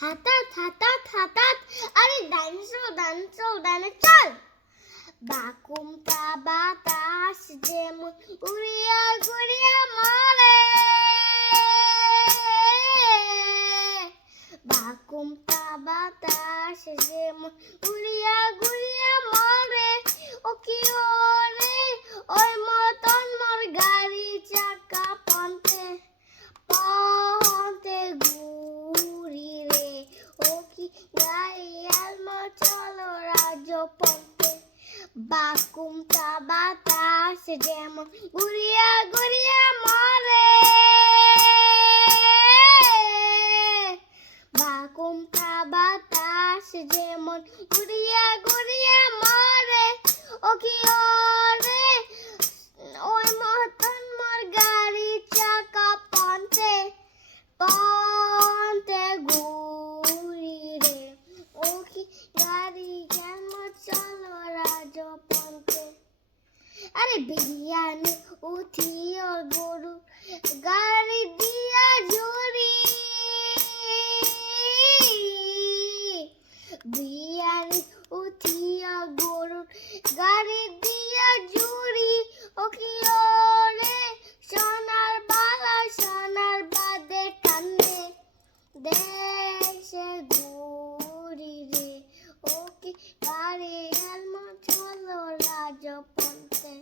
হঠাৎ হঠাৎ হঠাৎ আরে ডাইনোসর বাকুমটা বাতাস যেমন উড়িয়া ঘুরিয়া মরে বাকুমটা বাতাস যেমন উড়িয়া ঘুরিয়া মরে ও কি ওরে ওই মতন মোর গাড়ি চাকা পন্থে ঘুরি রে ও কি গাড়ি আলমা চলো রাজ্য পন্থে বাকুমটা বাতাস যেমন ঘুরিয়া ঘুরিয়া মরে বাকুমটা বাতাস যেমন ঘুরিয়া ঘুরিয়া মরে ও কি ওরে ওই মতন মোর গাড়ি চাকা পন্থে ঘুরি রে ও কি গাড়ি কেমন চলো রাজ পন্থে আরে বিরিয়ানি উঠিও গরু গাড়ি দিয়া জুড়ি বিরিয়ানি উঠিও গরু গাড়ি দিয়া জুড়ি ও কি ওরে সোনার বালা সোনার বাদে কানে দেশে ঘুরি রে ও কি গাড়ি আলমা চলো রাজপন্থে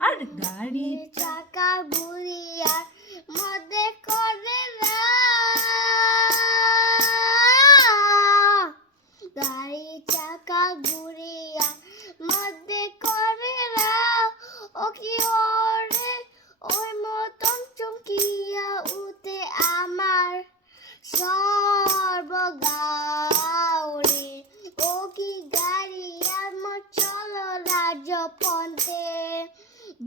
আর গাড়ি চাকা ঘুরিয়া মধ্যে করে গাড়ি চাকা ঘুরিয়া মধ্যে করে ও কি ওরে ওই মতন চমকিয়া উঠে আমার সর্বগাওরে ও কি গাড়ি আমার চলো রাজপন্থে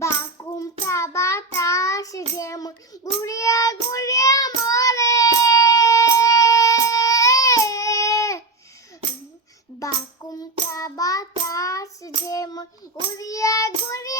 বাকুমটা বাতাস যেমন ঘুরিয়া ঘুরিয়া মরে বাকুমটা বাতাস যেমন ঘুরিয়া ঘুরিয়া